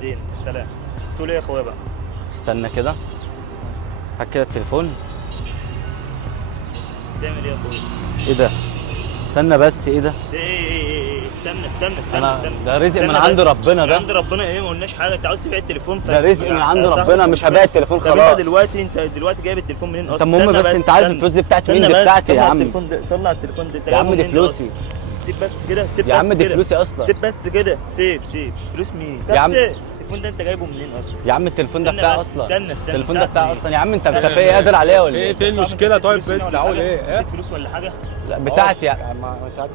دين سلام. تقول ايه يا اخويا بقى؟ استنى كده، هات كده التليفون. تعمل ايه يا اخويا؟ ايه ده؟ استنى بس، ايه ده؟ ده ايه استنى أنا استنى. ده رزق استنى من عند بس. ربنا من ده. عند ربنا ايه؟ ما قلناش حاجه. انت عاوز تبيع التليفون ده رزق من عند ربنا، مش هبيع التليفون طب انت خلاص. دلوقتي جايب التليفون منين اصلا؟ طب المهم بس، انت عارف الفلوس دي بتاعتي مين؟ دي بتاعتي يا عم. طلع التليفون ده. يا عم دي فلوسي. سيب بس كده، سيب يا بس عم دي كده. فلوسي اصلا. سيب بس كده، سيب فلوس مين؟ يا عم التليفون ده انت جايبه منين اصلا؟ يا عم التليفون ده استنى بتاعي بس، اصلا. استنى التليفون ده بتاعي مين؟ اصلا يا عم. انت استنى. في ايه، قادر عليا ولا ايه ايه؟ فين المشكله؟ طيب بس اقول ايه؟ نسيت فلوس ولا حاجه؟ لا بتاعتي كان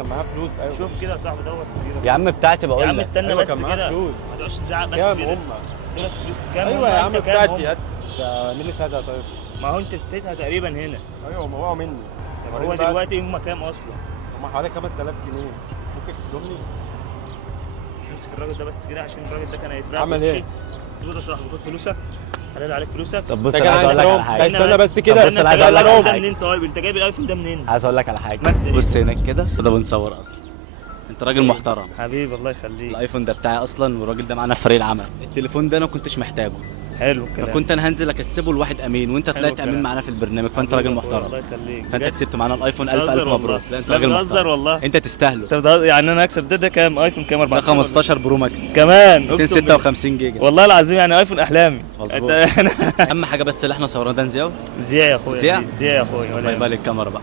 معاه فلوس. ايوه شوف كده يا صاحبي دوت يا عم بتاعتي يا بقول عم لك. استنى أيوة بس كان معاه كده، فلوس. ما تقعدش تزعق بس كام كده. هم؟ دولت فلوس كام؟ ايوه هم؟ يا عم انت كام بتاعتي. هم؟ هات ده مين اللي خدها طيب؟ ما هو انت نسيتها تقريبا هنا. ايوه ما وقعوا مني. طب هو دلوقتي هم كام اصلا؟ هم حوالي 5000 جنيه. ممكن تدومني؟ امسك الراجل ده بس كده، عشان الراجل ده كان هيسرقك. عمل ايه؟ خد يا صاحبي، خد فلوسك، حلال عليك فلوسك. طب بص ده انا كان عايز اقول لك على عايز حاجه. استنى بس كده. بس أنا عايز جايب أقول لك على الايفون ده حاجة. منين؟ طيب انت جايب الايفون ده منين؟ عايز اقول لك على حاجه. مجد إيه؟ بص هناك كده بنصور اصلا. انت راجل محترم. حبيبي الله يخليك. الايفون ده بتاعي اصلا، والراجل ده معانا في فريق العمل. التليفون ده انا ما كنتش محتاجه، حلو الكلام. فكنت انا هنزل اكسبه لواحد امين، وانت طلعت الكلام. امين معانا في البرنامج، فانت حبيبي راجل يا أخويا، محترم. الله يخليك. فانت بجد؟ كسبت معانا الايفون. الف بتهزر مبروك. والله. لا انت لا راجل بتهزر محترم والله. انت تستاهله. انت يعني انا اكسب ده كام؟ ايفون كام؟ ده 14 15 برو ماكس كمان؟ اقسم بالله. 256 جيجا. والله العظيم يعني ايفون احلامي. مظبوط. اهم حاجه بس اللي احنا صورناه ده نزياو. زيا يا اخويا، زيا؟ زيا يا اخويا. الله يبارك الكاميرا بقى.